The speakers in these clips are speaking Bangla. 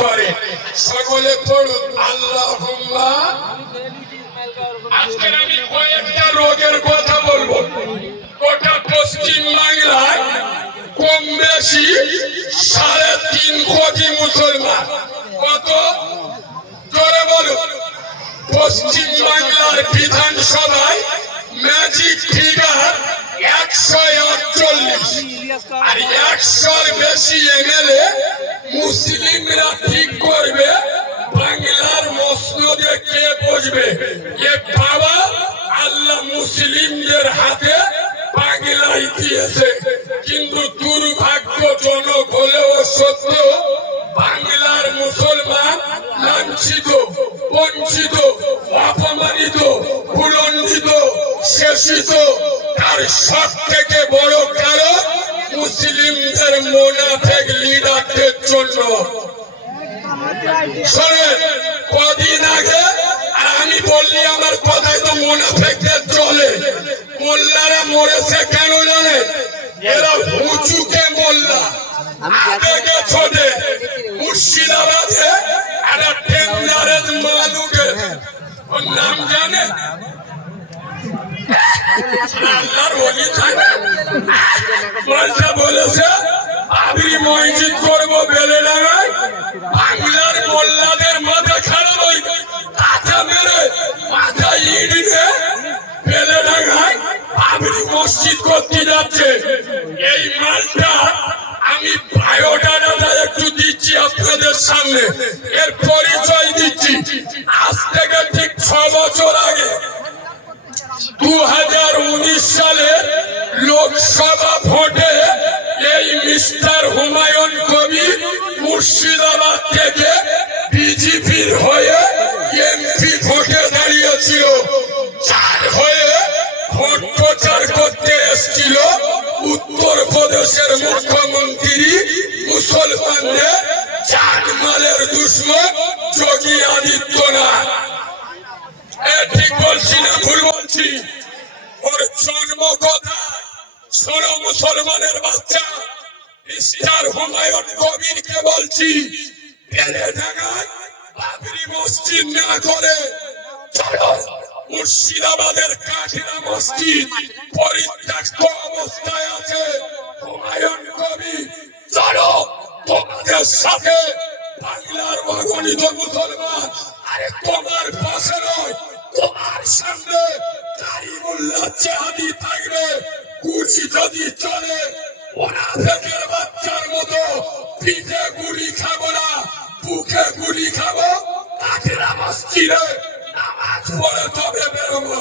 করে। সকলে পড়ুন আল্লাহুম্মা। আজকে আমি কয়েকটা রোগের কথা বলবো। গোটা পশ্চিম বাংলায় কম বেশি 3.5 কোটি মুসলমান। কত জোরে বলুন। পশ্চিম বাংলার বিধানসভায় ম্যাজিক ফিগার 148 আর 100-র বেশি এমএলএ। মুসলিমরা ঠিক করবে বাংলার মসনদে কে বসবে। এ বাবা আল্লাহ মুসলিমদের হাতে বাংলায় দিয়েছে, কিন্তু দুর্ভাগ্যজনক হলেও সত্য বাংলার মুসলমান লাঞ্ছিত, বঞ্চিত, অপমানিত, ভুলণ্ডিত, শেষিত। তার সব থেকে বড় কারণ মুসলিমদের মুনাফিক লিডারদের জন্য। শোনেন, কদিন আগে আমি বললি আমার কথাই তো মুনাফিকদের চলে। মোল্লারা মরেছে কেন জানেন? এরা হুজুকে মোল্লা। আগে ছোটে মুর্শিদাবাদে একটা টেন্ডারের মালুকের নাম জানে আল্লাহর ওলি মালটা বলেছে আবরি মসজিদ করবো বেলেডাঙ্গায়। বাংলার মোল্লাদের মাথা খারাপ হই কাঁচা মেরে মাথা ইট দিয়ে বেলেডাঙ্গায় আবরি মসজিদ করতে যাচ্ছে। এই মালটা আমি বায়োডাটা একটু দিচ্ছি আপনাদের সামনে, এর পরিচয় দিচ্ছি। আজ থেকে ঠিক 6 বছর আগে 2019 সালে লোকসভা ভোটে এই মিস্টার হুমায়ুন কবির মুর্শিদাবাদ থেকে বিজেপির হয়ে এমপি ভোটে দাঁড়িয়েছিল। যার হয়ে ভোট প্রচার করতে এসেছিল উত্তরপ্রদেশের মুখ্যমন্ত্রী মুসলমানদের জানমালের দুশ্মন যোগী আদিত্যনাথ। ঠিক বলছি না ভুল বলছি? ওর জন্ম কোথায় শোনো মুসলমানের বাচ্চা। মিস্টার হুমায়ুন কবিরকে বলছি বেলেডাঙ্গায় বাবরি মসজিদ না করে চলো মুর্শিদাবাদের কাঠিরা মসজিদ পরিত্যক্ত অবস্থায় আছে। হুমায়ুন কবির চলো তোমাদের সাথে বাংলার অগণিত মুসলমান। আরে তোমার পাশে নয়, তোমার সামনে কারিমুল্লাহ জাহাদি থাকবে। গুলি যদি চলে মুনাফিকের বাচ্চার মতো পিঠে গুলি খাবো না, বুকে গুলি খাবো। কাঠিরা মসজিদে নামাজ পড়ে তবে বেরোবো।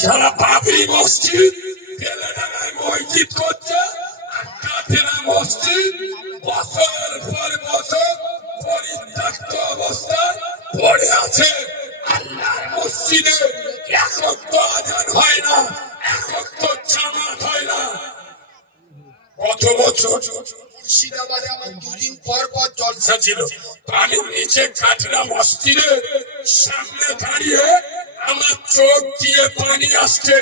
সারা বাবরি মসজিদ বেলেডাঙ্গায় মসজিদ করছে, আর কাঠিরা মসজিদ বছরের পর বছর পরিত্যক্ত অবস্থায় পড়ে আছে। আল্লাহর মসজিদে এক ওয়াক্ত আযান হয় না, এক ওয়াক্ত জামাত হয় না। কত বছর মুর্শিদাবাদে আমার 2 দিন পর পর জলসা ছিল। আমি নিচে কাঠরা মসজিদে সামনে দাঁড়িয়ে আমার চোখ দিয়ে পানি আসছে।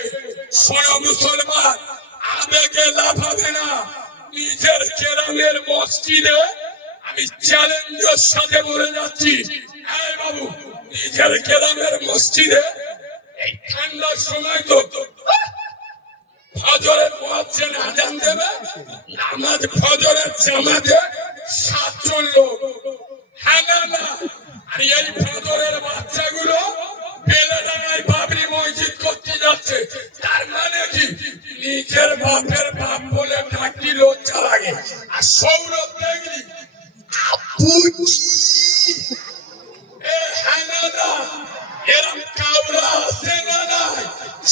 শোনো মুসলমান, আবেগে লাফাবে না। নিজের গ্রামের মসজিদে আমি চ্যালেঞ্জের সাথে বলে যাচ্ছি, এই বাবু নিজের গ্রামের মসজিদে এই ঠান্ডার সময় তো ফজরের মুয়াজ্জিন আযান দেবে, নামাজ ফজরের জামাতে 7 জন লোক। হ্যাঁ না? আর এই ফজরের বাচ্চাগুলো বেলেডাঙ্গায় বাবরি মসজিদ করতে যাচ্ছে। তার মানে কি? নিজের বাপের বাপ বলে ডাকতে লজ্জা লাগে। আর সৌরভ দেখলি এরম কাউরা আছে না নাই?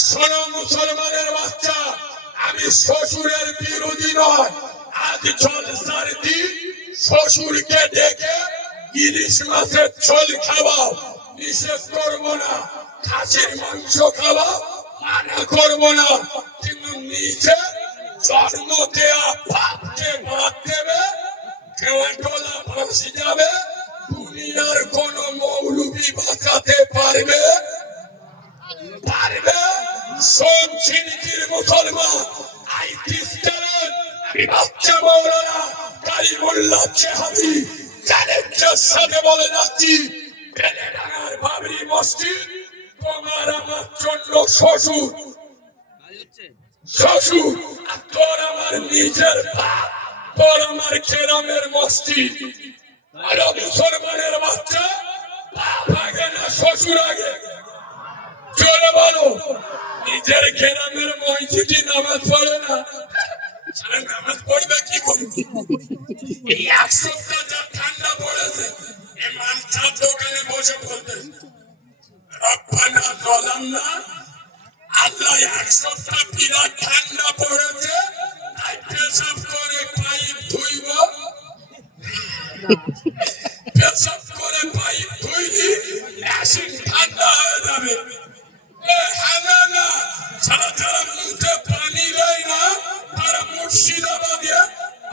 শোনো মুসলমানের বাচ্চা, আমি শ্বশুরের বিরোধী নয়। আজ জলসার দিন শ্বশুরকে ডেকে ইলিশ মাছের ঝোল খাওয়াও, নিষেধ করবো না। খাসির মাংস খাওয়াও, মানা করবো না। কিন্তু নিচে জন্ম দেয়া বাপকে বাদ দেবে, কেওয়াটোলা ফাঁসি যাবে। দুনিয়ার কোন মৌলবি বাঁচাতে পারবে? শোন ছিনিকির মুসলমান, আইটিস চ্যানেল, আমি বাচ্চা মৌলানা কারিমুল্লাহ চেহাদি চ্যালেঞ্জের সাথে বলে যাচ্ছি, বেলেডাঙ্গার বাবরি মসজিদ তোমার আমার জন্য শ্বশুর, শ্বশুর আর তোর আমার নিজের বাপ, তোর আমার কেরামের মসজিদ। আর মুসলমানের বাচ্চা বাপ আগে না শ্বশুর আগে? চলে বলো, নিজের কেরামের মসজিদে নামাজ পড়ে না, নামাজ পড়বে কি করবে? এই এক সপ্তাহ যা ঠান্ডা পড়েছে, এই মালটার দোকানে বসে বলতে রব্বানা যালামনা, আল্লাহ এক সপ্তাহ বিরাট ঠান্ডা পড়েছে, তাই পেশাব করে পাইপ ধুইব, পেশাব করে পাইপ ধুইলি মেশিন ঠান্ডা হয়ে যাবে। যারা যারা মুখে পানি দেয় না, তারা মুর্শিদাবাদে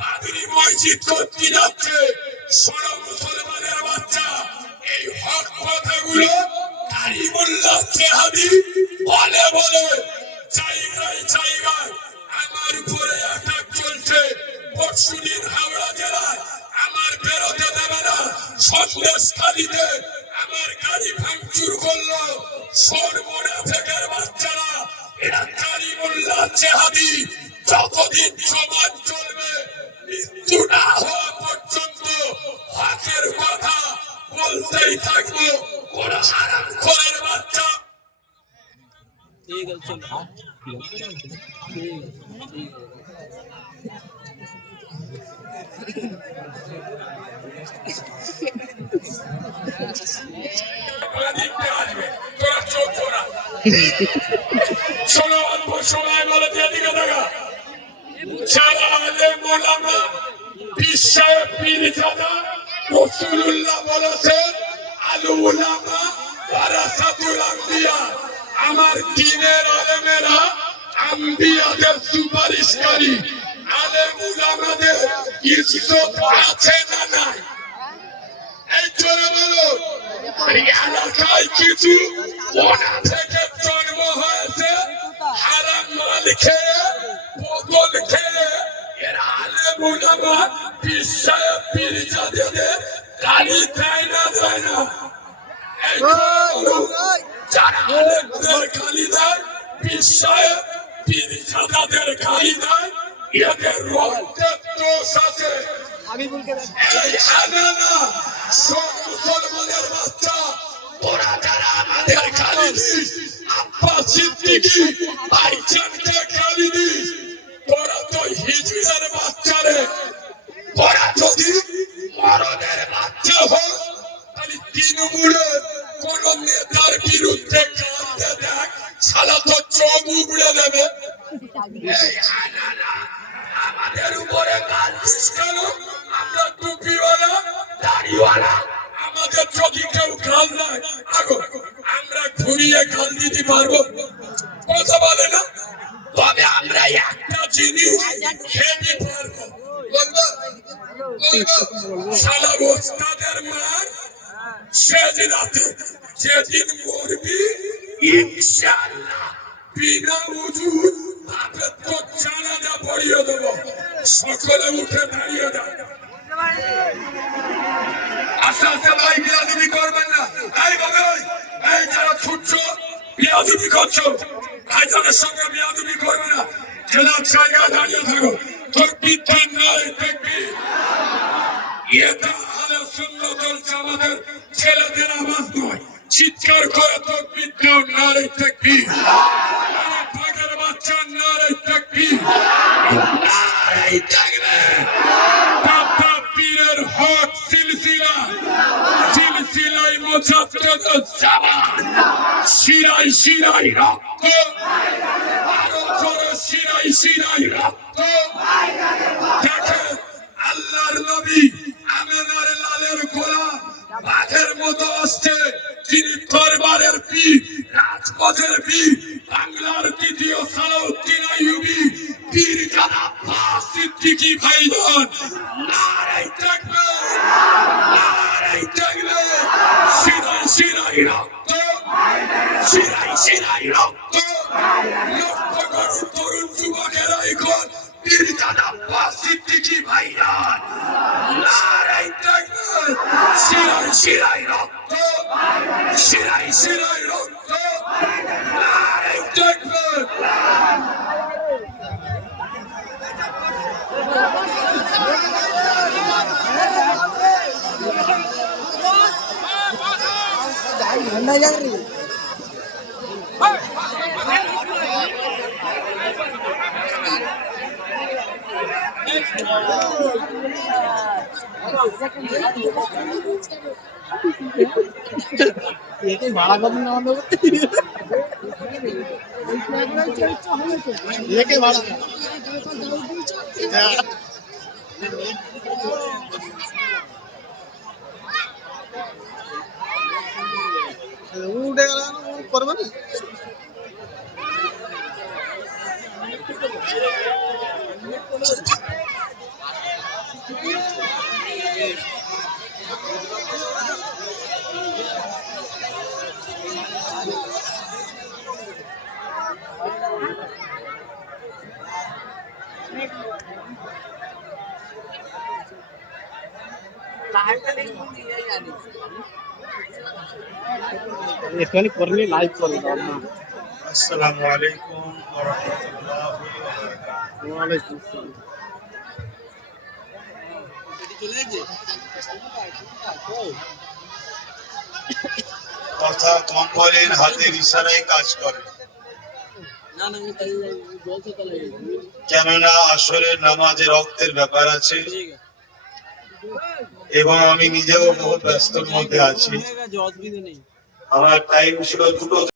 বাবরি মসজিদ করতে যাচ্ছে। শোনো মুসলমানের বাচ্চা, এই হক কথাগুলো কারিমুল্লাহ চেহাদি বলে বলে জায়গায় জায়গায় আমার উপরে অ্যাটাক চলছে। পরশুদিন হাওড়া জেলায় আমার বেরোতে দেবে না, সন্দেশখালীতে আমার গাড়ি ভাঙচুর করলো। সর্বনাফেকের বাচ্চারা, এরা কারিমুল্লাহ চেহাদি যতদিন সমাজ চলবে, মৃত্যু না হওয়া পর্যন্ত হকের কথা বলতেই থাকবো। কোন হারামখোরের বাচ্চা শোনো, অল্প সময় বলে দিকে দেখা, যারা আলেম ওলামা বিশ্বায় পীর জাদা রাসূলুল্লাহ বলেছেন, আল উলামা ওয়ারাসাতুল আম্বিয়া, আমার দ্বীনের আলেমেরা আম্বিয়াদের সুপারিশকারী। আলেম উলামাদের ইজ্জত আছে না নাই? এই জোরে বলো। এলাকায় কিছু অনাথের জন্ম হয়েছে, হারাম মাল খেয়ে, বোতল খেয়ে, এরা আলেম উলামা বিশ্বায় পীর জাদাদের গালি দেয় না, দেয় না? এই জোরে বলো, যারা আলেমদের গালি দেয়, বিশ্বায় পীর জাদাদের গালি দেয়, এদের রক্তের দোষ আছে। এই হানানা সব মুসলমানের বাচ্চা, তোরা যারা আমাদের গালি দিস, আব্বাস সিদ্দিকী ভাইজানকে গালি দিস, তোরা তো হিজড়ের বাচ্চা রে। তোরা যদি মরদের বাচ্চা হোক, তাহলে তৃণমূলের কোন নেতার বিরুদ্ধে কাঁদতে দেখ, শালা তো চোখ উগড়ে দেবে। এই হানানা আমাদের উপরে গাল দিস কেন? আমরা টুপিওয়ালা, দাড়িওয়ালা, আমাদের যদি কেউ গাল দেয়, আগো আমরা ঘুরিয়ে গাল দিতে পারবো? কথা বলে না? তবে আমরা একটা জিনিস খেতে পারবো, বলবো শালা ওস্তাদের মার সেদিন রাতে, যেদিন মরবি ইনশাআল্লাহ বিনা উজুর বাপের তো জানাজা পড়িয়ে দেবো। সকলে উঠে দাঁড়িয়ে যায়। আস্তে আস্তে ভাই, বিয়াদবি করবেন না। এই ভাবে এই যারা ছুটছো, বিয়াদবি করছো, ভাইজানের সঙ্গে বিয়াদবি করবে না। জেলার জায়গায় দাঁড়িয়ে থাকো। তোর বিদ্যান নয় দেখবি, এটা আহলে সুন্নাত ওয়াল জামাতের ছেলেদের আওয়াজ নয়। চিৎকার করে তোর বিদ্যান নারে তাকবীর, আরে পাগল বাচ্চা নারে তাকবীর, নারে তাকবীর। বাবা পীরের হক সিলসিলা, সিলসিলাই মুজাদ্দিদ জামান, শিরাই শিরাই রক্ত, আরো জোরে শিরাই শিরাই রক্ত। দেখেন আল্লাহর নবী আমেনার লালের গোলাম বাঘের মতো আসছে, যিনি দরবারের পীর, রাজপথের পীর, বাংলার দ্বিতীয় সালাউদ্দিন আইয়ুবী, পীর জাদা আব্বাস সিদ্দিকী ভাইজান। নারে তাকবীর, নারে তাকবীর। শিরাই শিরাই রক্ত, শিরাই শিরাই রক্ত। লক্ষ্য করুন তরুণ যুবকেরা, এখন পীর জাদা আব্বাস সিদ্দিকী ভাইজান শিরায় রক্ত, শিরায় শিরায় রক্ত, নারে তাকবীর। ভাড়া কত না আমাদের ভাড়া উঠে গেল করবে না এখানে করলে লাইভ করে দাও না। আসসালামু আলাইকুম ওয়া রাহমাতুল্লাহি ওয়া বারাকাতুহু। ওয়া আলাইকুম আসসালাম। কথা কম বলেন, হাতের ইশারায় কাজ করেন, কেননা আসরের নামাজে রক্তের ব্যাপার আছে এবং আমি নিজেও বহুত ব্যস্তর মধ্যে আছি। আমার টাইম ছিল দুটো